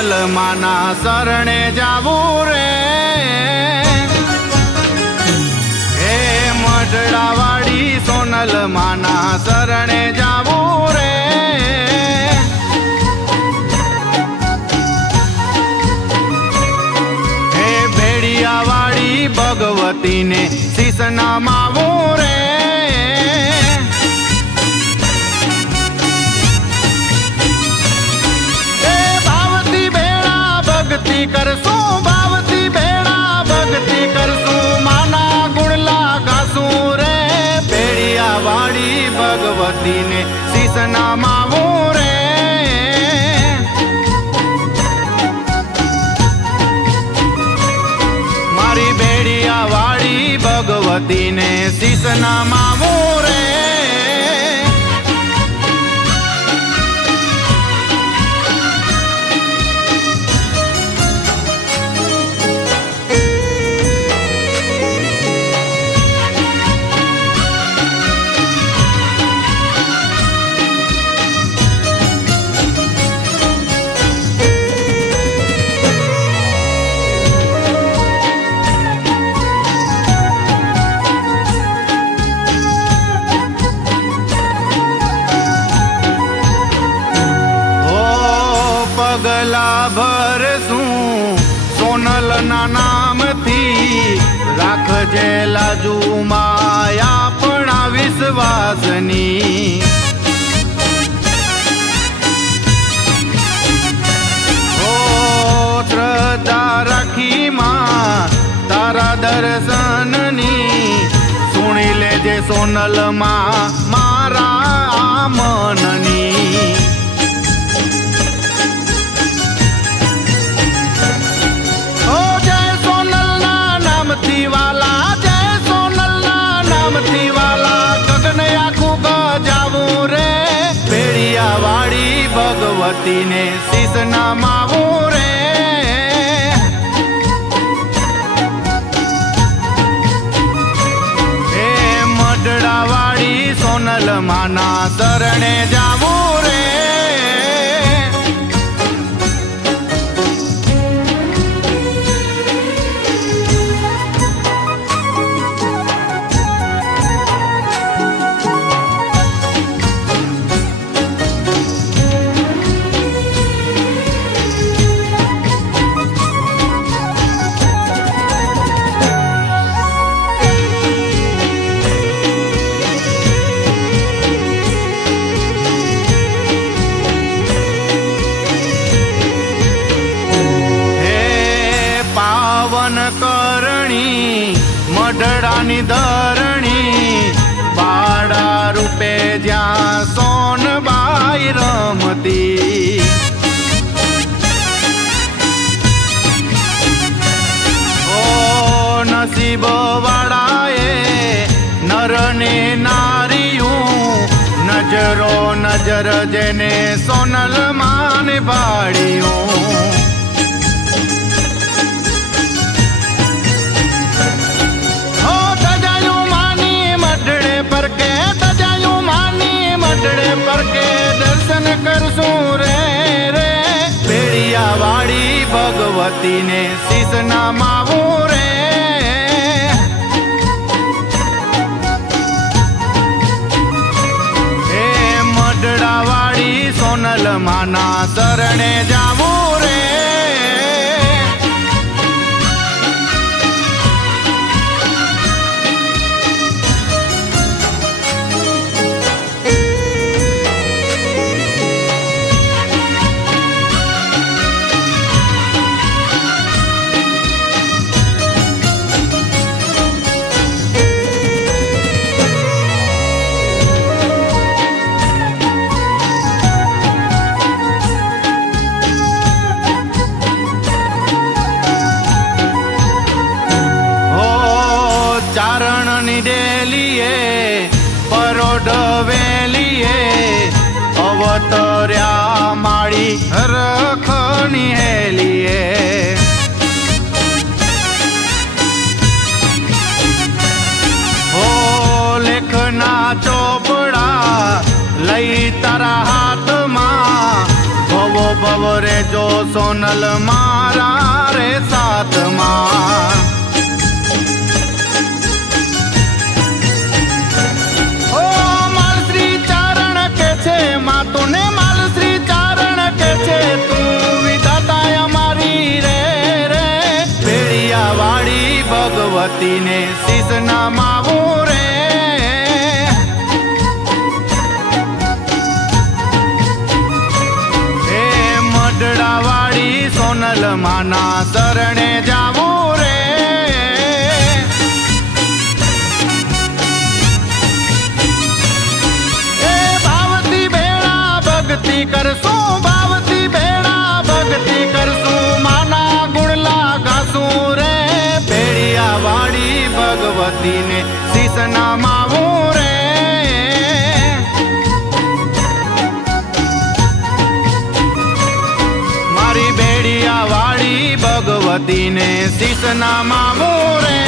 સોનલ માના શરણે જાવું રે હે મઢડાવાડી સોનલ માના શરણે જાવું રે હે ભેડિયાવાડી ભગવતીને શીશ નમાવું રે ભક્તિ કરશું ભાવતી ભેળા ભક્તિ કરશું માના ગુણલા ગાશું રે ભેડિયાવાડી ભગવતીને શીશ નમાવું રે મારી ભેડિયાવાડી ભગવતીને શીશ નમાવું રે પગલા ભરશું સોનલના નામથી રાખજે લાજુમાં આપણા વિશ્વાસની ઓ શ્રદ્ધા રાખી માં તારા દર્શનની સુણી લેજે સોનલમાં મારા મનની વાલા જય સોનલના નામથી વાલા ગગન આખું ગજાવું રે ભેડિયાવાડી ભગવતીને શીશ નમાવું રે હે મઢડાવાડી સોનલ માના શરણે જાવું રે કરણી મઢડાની ધરણી બાળા રૂપે જ્યાં સોનબાઈ રમતી ઓ નસીબ વાળાએ નરને નારીયું નજરો નજર જેને સોનલ માને પાડ્યું દર્શન કરશું રે રે ભેડિયાવાડી ભગવતીને શીશ નમાવું રે હે મઢડાવાડી સોનલ માના શરણે જાવું રે ચારણની ડેલીએ પરોઢ વેલીએ અવતર્યા માળી રખની હેલીએ હો લેખના ચોપડા લઈ તારા હાથમાં ભવો ભવ રે જો સોનલ મારા રે સાથમાં ઓ માલશ્રી ચારણ કે છે માતુને માલશ્રી ચારણ કે છે તું વિધાતા અમારી રે રે ભેળિયા વાળી ભગવતીને શીશ નમાવું રે વાળી સોનલ માના શરણે જાવું રે એ ભાવતી ભેળા ભક્તિ કરશું ભાવતી ભેળા ભક્તિ કરશું માના ગુણલા ગાશું રે ભેળિયા વાળી ભગવતીને શીશ નમાવું રે ભેળિયા વાળી ભગવતીને શીશ નમાવું રે